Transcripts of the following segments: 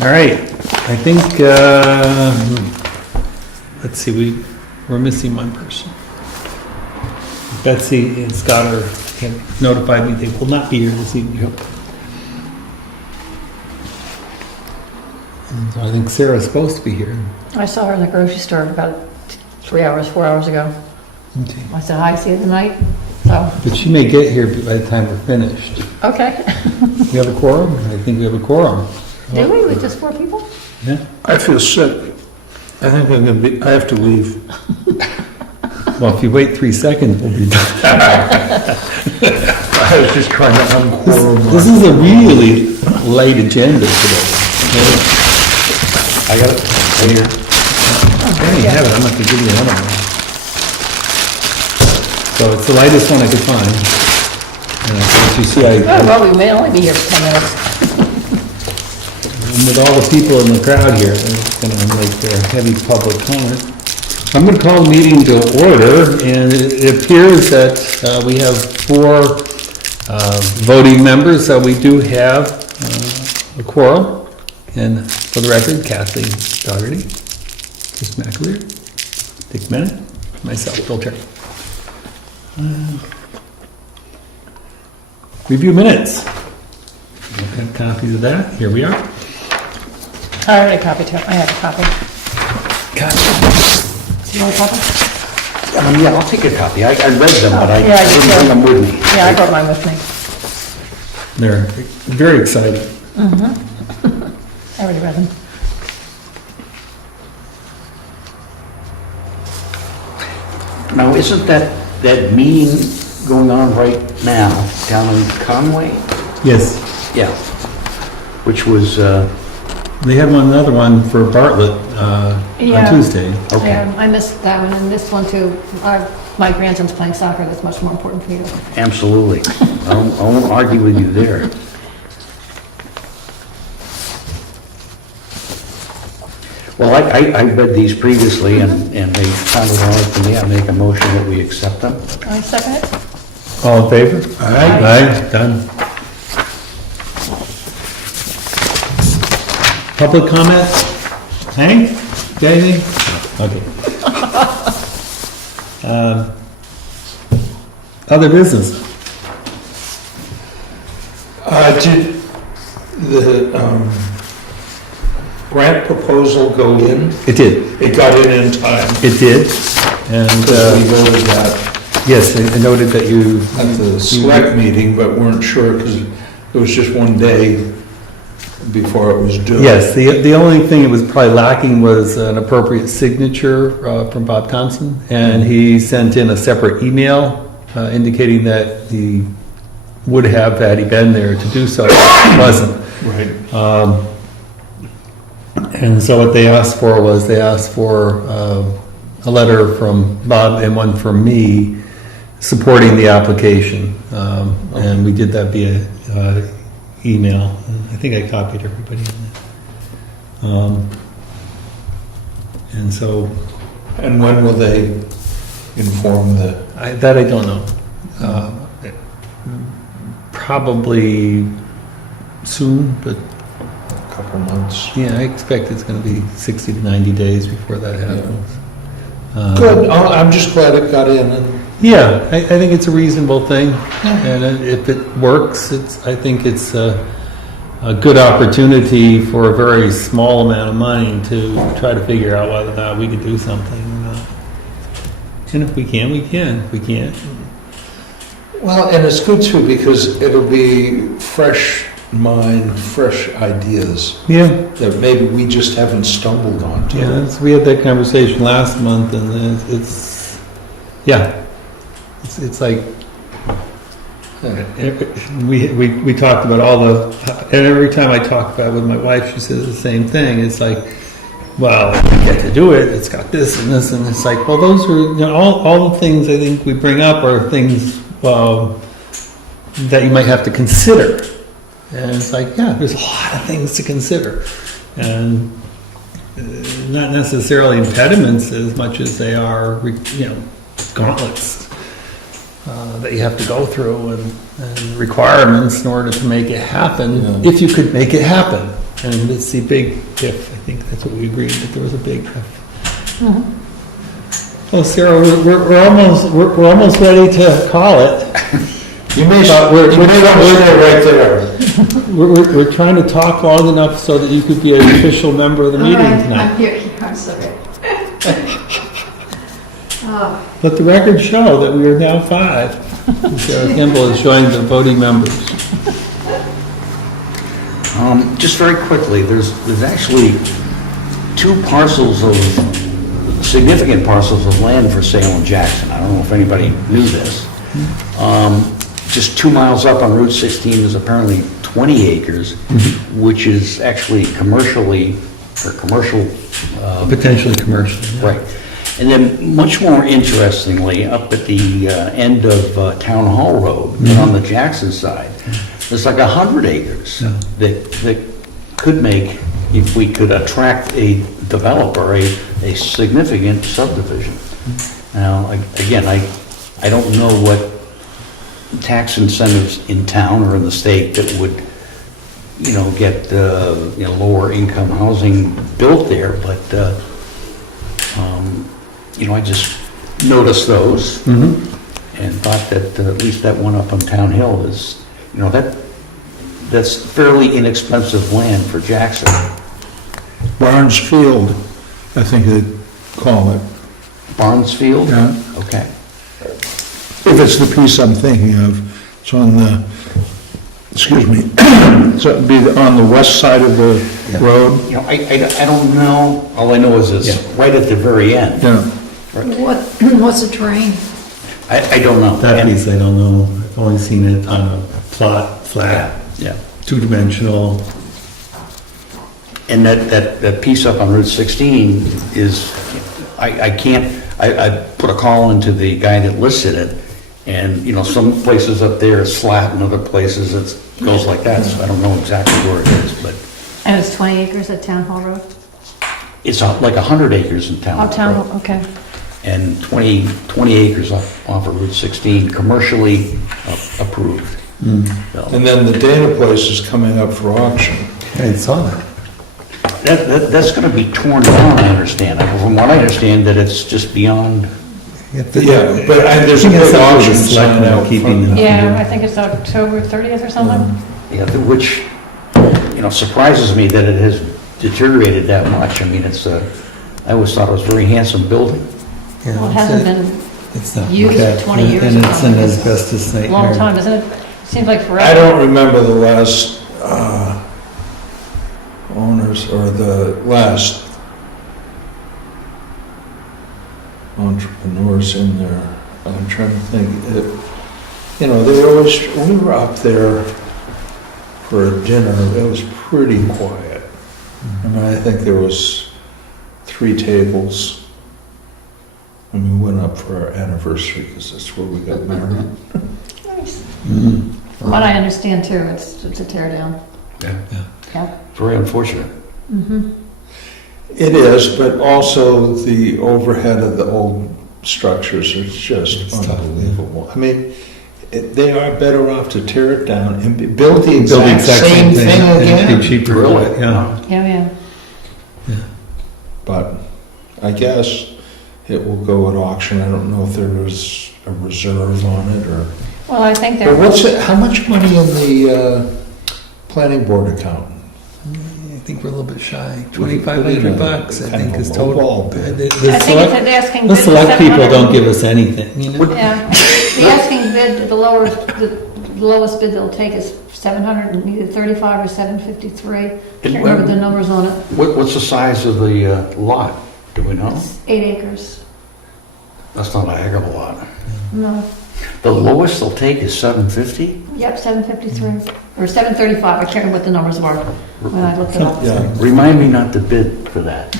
All right, I think, let's see, we're missing one person. Betsy and Scott have notified me they will not be here this evening. And so I think Sarah's supposed to be here. I saw her in the grocery store about 4 hours ago. Okay. I said, hi, see you tonight. So, But she may get here by the time we're finished. okay. We have a quorum? I think we have a quorum. Do we, with just 4 people? Yeah? I feel sick. I think I have to leave. Well, if you wait 3 seconds, we'll be done. I was just trying to unquorum. This is a really light agenda today. I got it right here. There you have it, I'm not gonna give you another one. So it's the lightest one I could find. And as you see, Oh, well, we may only be here for 10 minutes. with all the people in the crowd here, they're gonna make their heavy public comment. I'm gonna call the meeting to order, and it appears that we have 4 voting members, so we do have a quorum. And for the record, Kathleen Dougherty, Chris McAleer, Dick Bennett, myself, Bill Terry. Review minutes. Got copies of that. Here we are. I already copied it. I have a copy. Do you want a copy? Yeah, I'll take a copy. I read them, but I Yeah, I did didn't bring them with me. Yeah, I brought mine with me. They're very exciting. I already read them. Now, isn't that meeting going on right now down in Conway? Yes. Yeah. Which was, They have another one for Bartlett on Yeah. Tuesday. okay, I missed that one and this one too. My grandson's playing soccer. That's much more important for you. absolutely. I won't argue with you there. Well, I read these previously, and they sounded all right to me. I make a motion that we accept them. I second it. All in favor? Aye. Aye, done. Public comment? Hank? Got anything? Okay. Other business? Did the grant proposal go in? It did. It got in time. It did. And, Because we voted that yes, I noted that you... at the select meeting, but weren't sure because it was just one day before it was due. Yes, the only thing it was probably lacking was an appropriate signature from Bob Thompson, and he sent in a separate email indicating that he would have had he been there to do so. It wasn't. Right. And so what they asked for was a letter from Bob and one from me supporting the application. And we did that via email. I think I copied everybody on that. And so... And when will they inform the, that I don't know. Probably soon, but couple months? yeah, I expect it's going to be 60 to 90 days before that happens. Good, I'm just glad it got in. And Yeah, I think it's a reasonable thing, and if it works, I think it's a good opportunity for a very small amount of money to try to figure out whether or not we could do something. And if we can, we can. If we can't, Well, and it's good too, because it'll be fresh mind, fresh ideas yeah. that maybe we just haven't stumbled onto. Yeah, we had that conversation last month, and it's like we talked about all the, and every time I talk about it with my wife, she says the same thing. It's like, well, if we get to do it, it's got this and this, and it's like, well, those are all the things I think we bring up are things that you might have to consider. And it's like, yeah, there's a lot of things to consider, and not necessarily impediments as much as they are, gauntlets that you have to go through and requirements in order to make it happen. Yeah. If you could make it happen, And it's the big if, I think that's what we agreed, that there was a big if. Mhm. Well, Sarah, we're almost ready to call it. You may, But we're- you may want to stay right there. We're trying to talk long enough so that you could be an official member of the meeting All right, tonight. I'm here, I'm sorry. Oh, Let the record show that we are now 5. Sarah Kimball has joined the voting members. Just very quickly, there's actually 2 parcels of, significant parcels of land for sale in Jackson. I don't know if anybody knew this. Just 2 miles up on Route 16 is apparently 20 acres, which is actually commercially, or commercial, Potentially commercial. right. And then, much more interestingly, up at the end of Town Hall Road, on the Jackson side, there's like 100 acres Yeah. that could make, if we could attract a developer, a significant subdivision. Now, again, I don't know what tax incentives in town or in the state that would, get, lower income housing built there, but, I just noticed those and thought that at least that one up on Town Hill is, that's fairly inexpensive land for Jackson. Barnes Field, I think they call it. Barnesfield? Yeah. Okay. If it's the piece I'm thinking of, it's on the, excuse me, so it'd be on the west side of the road. I don't know, all I know is it's right at the very end. Yeah. what's a terrain? I don't know. That piece, I don't know. I've only seen it on a plot, flat, Yeah. 2-dimensional. And that piece up on Route 16 is, I put a call into the guy that listed it, and, some places up there it's flat, and other places it goes like that, so I don't know exactly where it is, but And it's 20 acres at Town Hall Road? it's like 100 acres in town. Oh, Town Hall, okay. And 20 acres off of Route 16, commercially approved. So, And then the Dana place is coming up for auction. I saw that. That's gonna be torn down, I understand. From what I understand, that it's just beyond, Yeah, but there's a big auction sign out keeping front. Yeah, I think it's October 30th or something. which, surprises me that it has deteriorated that much. I mean, I always thought it was a very handsome building. Well, it hasn't been It's not used for kept, 20 years And or it's an something. asbestos a nightmare. long time, isn't it? Seems like forever. I don't remember the last owners or the last entrepreneurs in there. I'm trying to think. They always, we were up there for a dinner. It was pretty quiet. I mean, I think there was 3 tables. And we went up for our anniversary because that's where we got married. Nice. Mhm. From what I understand too, it's a tear down. Yeah. Yeah. Very unfortunate. Mm-hmm. It is, but also the overhead of the old structures is just It's tough, unbelievable. I mean, they are better off to tear it down and build the Build the exact same thing and it'd again. be cheaper, to do Really? it, yeah. Yeah. But I guess it will go at auction. I don't know if there was a reserve on it or. Well, I think But there, how much money in the planning board account? I think we're a little bit shy. $2,500, I think is total. Lowball bid. The I think it's select- an asking The bid. select people 700. don't give us anything, you know? Yeah, the asking bid, the lowest bid they'll take is 700, and either 35 or 753. Can't remember the numbers on it. What's the size of the lot? Do we know? It's 8 acres. That's not a heck of a lot. No, The lowest they'll take is 750? yep, 753, or 735, I can't remember what the numbers were when I looked it up. Yeah. Remind me not to bid for that.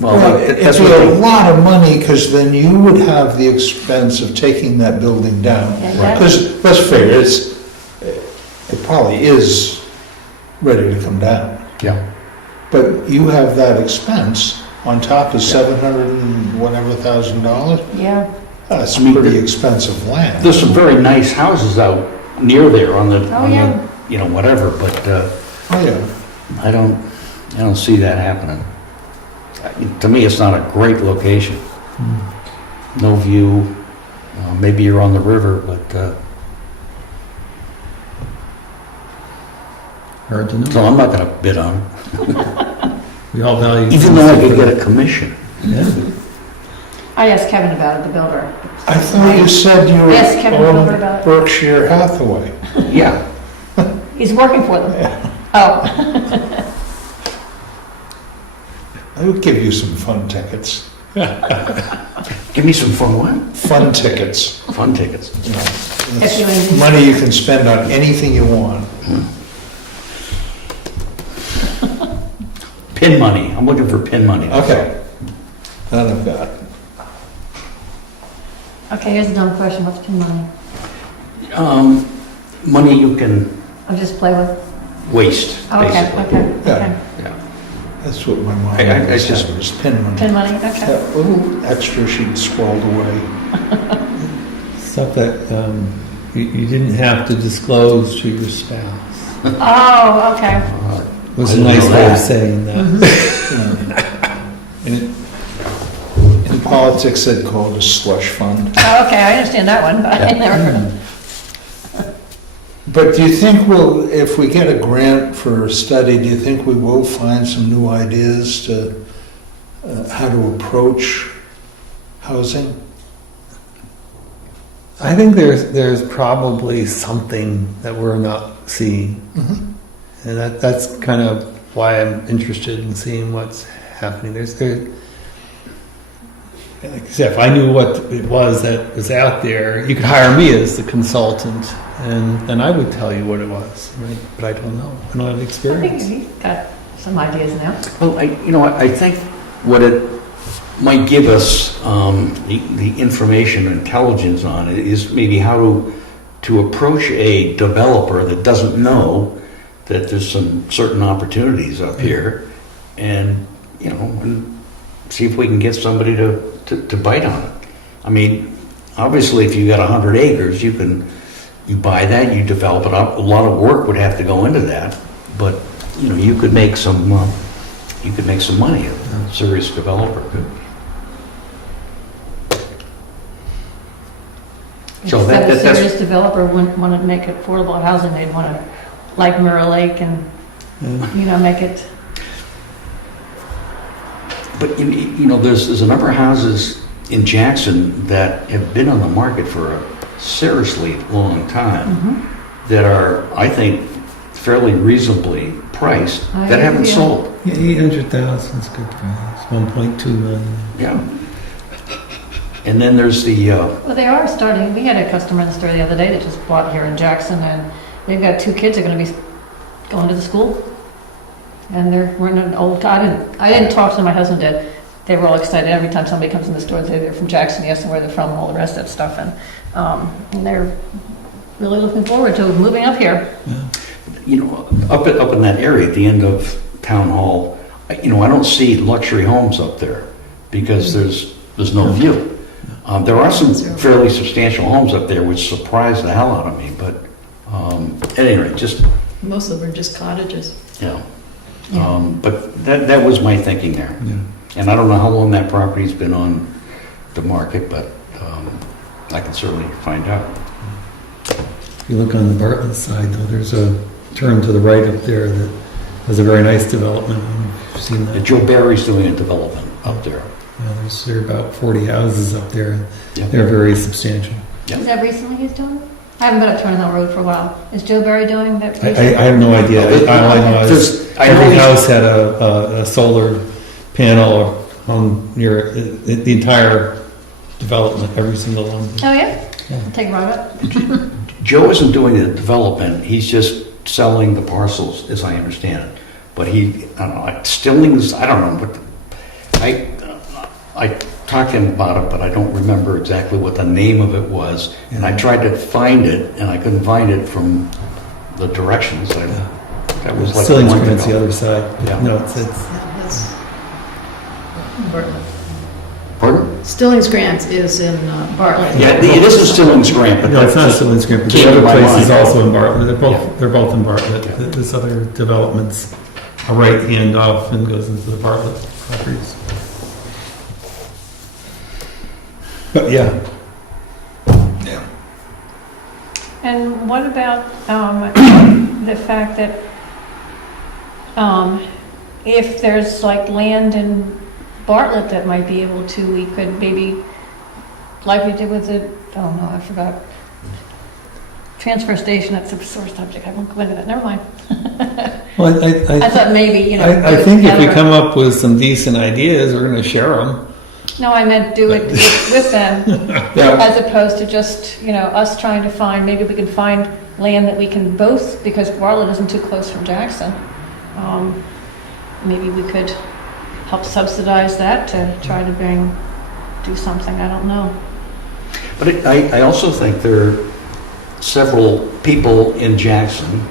Well, that's it'd what be a they- lot of money, because then you would have the expense of taking that building down. Yeah, that- Because, let's figure, it probably is ready to come down. Yeah. But you have that expense on top of $700 and whatever $1,000. Yeah, That's I mean, pretty expensive land. There's some very nice houses out near there on the, Oh, yeah. whatever, but Oh, yeah. I don't see that happening. To me, it's not a great location. No view. Maybe you're on the river, but Hard to so know. I'm not going to bid on it. We all value. Even though I could get a commission. Yeah. I asked Kevin about it, the builder. I thought you said you Yes, Kevin were Wilbur on about it. Berkshire Hathaway. Yeah. He's working for them. Oh, I would give you some fun tickets. Give me some fun what? Fun tickets. Fun tickets. You know, if you it's ain't- money you can spend on anything you want. Pin money. I'm looking for pin money. Okay. That I've got. okay, here's a dumb question, what's pin money? Money you can I'll just play with. waste, Okay, basically. okay, okay. Yeah. That's what my mom I always just- said, was pin money. Pin money, okay. That little extra she'd scrawled away. Stuff that you didn't have to disclose to your spouse. Oh, okay. Was I a didn't nice know way of that. saying that. And in politics, they'd call it a slush fund. Oh, okay, I understand that one, but I never heard of it. But do you think we'll, if we get a grant for a study, do you think we will find some new ideas to how to approach housing? I think there's probably something that we're not seeing. And that's kind of why I'm interested in seeing what's happening. Like I said, if I knew what it was that was out there, you could hire me as the consultant, and then I would tell you what it was, right? But I don't know. I don't have I think experience. he's got some ideas now. Well, I think what it might give us, the information and intelligence on it is maybe how to approach a developer that doesn't know that there's some certain opportunities up here, and, and see if we can get somebody to bite on it. I mean, obviously, if you got 100 acres, you buy that, you develop it up. A lot of work would have to go into that, but, you could make some money. A serious developer could. So If that- a that's- serious developer wouldn't want to make affordable housing, they'd want to, like Mirror Lake and, make it, But, there's a number of houses in Jackson that have been on the market for a seriously long time that are, I think, fairly reasonably priced I that haven't agree. sold. Yeah, 800,000 is a good price. 1.2 million. Yeah. And then there's the, well, they are starting, we had a customer in the store the other day that just bought here in Jackson, and they've got 2 kids that are going to be going to the school. And they're running an old, I didn't talk to them, my husband did. They were all excited every time somebody comes in the store and say they're from Jackson, they ask them where they're from and all the rest of that stuff. And they're really looking forward to moving up here. up in that area at the end of Town Hall, I don't see luxury homes up there because there's no view. There are some fairly substantial homes up there which surprise the hell out of me, but at any rate, just, Most of them are just cottages. but that was my thinking there. Yeah. And I don't know how long that property's been on the market, but I can certainly find out. If you look on the Bartlett side, though, there's a turn to the right up there that has a very nice development. You've seen that. Joe Barry's doing a development up there. There are about 40 houses up there. And Yeah. they're very substantial. Yeah. Is that recently he's doing it? I haven't been up Turner Hill Road for a while. Is Joe Barry doing that? I have no idea. All I know is I know every he's- house had a solar panel on near the entire development, every single one. Oh, yeah? Yeah. Take a ride up? Joe isn't doing the development, he's just selling the parcels, as I understand it. But I don't know, like Stillings, I don't know, but I talked to him about it, but I don't remember exactly what the name of it was. And I tried to find it, and I couldn't find it from the directions. That was like a Stillings month Grant's the ago. other side. Yeah. No, it's That's Pardon? Stillings Grant is in Bartlett. Yeah, it is in Stillings Grant, but No, it's not that's still in Scranton, but the came to other my place is mind. also in Bartlett. Yeah. They're both in Bartlett. Yeah. This other development's a right hand off and goes into the Bartlett properties. But yeah, Yeah. And what about the fact that if there's like land in Bartlett that might be able to, we could maybe, like we did with the, oh no, I forgot. Transfer station, that's a sore subject, I won't go into that, never mind. well, I thought maybe, you know. I do it think if we together. come up with some decent ideas, we're gonna share them. No, I meant do it with them, Yeah, as opposed to just, you know, us trying to find, maybe we can find land that we can both, because Bartlett isn't too close from Jackson. Maybe we could help subsidize that to try to do something, I don't know. But I also think there are several people in Jackson,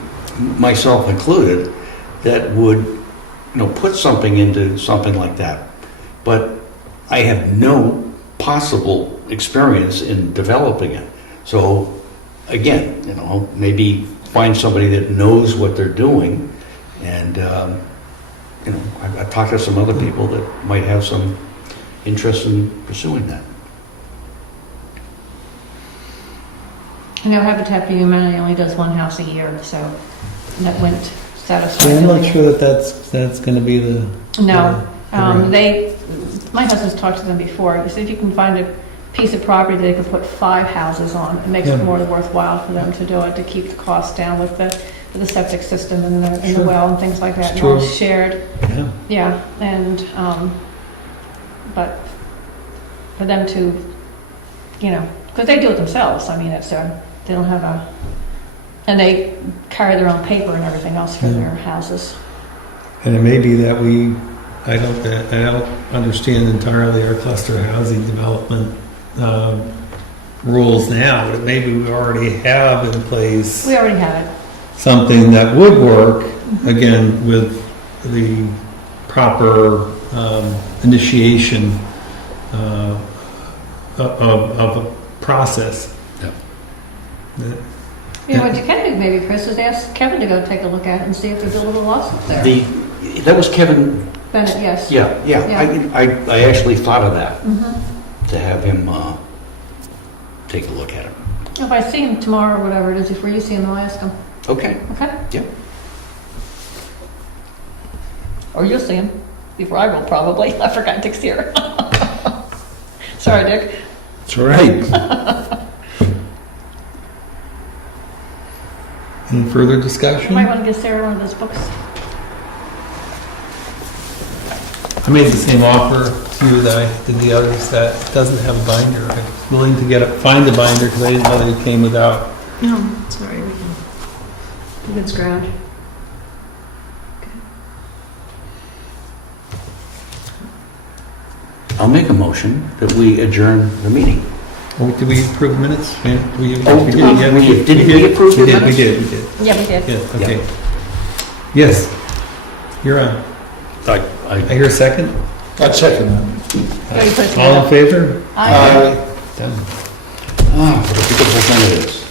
myself included, that would, you know, put something into something like that. But I have no possible experience in developing it. So again, you know, maybe find somebody that knows what they're doing. And, you know, I've talked to some other people that might have some interest in pursuing that. You know, Habitat for Humanity only does one house a year, so that wouldn't satisfy. I'm not Billy. sure that that's gonna be the. No, Right. my husband's talked to them before, he said if you can find a piece of property they could put 5 houses on, it makes Yeah. it more worthwhile for them to do it, to keep the costs down with the septic system and the Sure. well and things like that, It's and all true. shared, Yeah. yeah, and, but for them to, you know, because they do it themselves, I mean, it's, they don't have and they carry their own paper and everything else for Yeah. their houses. And it may be that I don't understand entirely our cluster housing development rules now, but maybe we already have in place We already have it. something that would work, again, with the proper initiation of a process. Yeah. That- You know, what you can do maybe, Chris, is ask Kevin to go take a look at it and see if there's a little loss up there. That was Kevin, Bennett, yes. yeah. I actually thought of that, Mhm. to have him take a look at it. If I see him tomorrow or whatever it is, before you see him, I'll ask him, Okay. okay? Yeah. Or you'll see him, before I will probably, I forgot Dick's here. Sorry, Dick. that's right. Any further You discussion? might want to give Sarah one of those books. I made the same offer to you that I did the others, that doesn't have a binder. I was willing to find the binder because I didn't know that it came without. No, sorry, we can, it's ground. I'll make a motion that we adjourn the meeting. Oh, did we approve minutes? Yeah, we Oh, did. did Yeah, we- did. did we approve the We minutes? did, we did. Yeah, we did. Yeah, okay. Yes, you're on. I I hear a second. I'd second that. Yeah, you put it All in together. favor? Aye. Done. what a beautiful thing it is.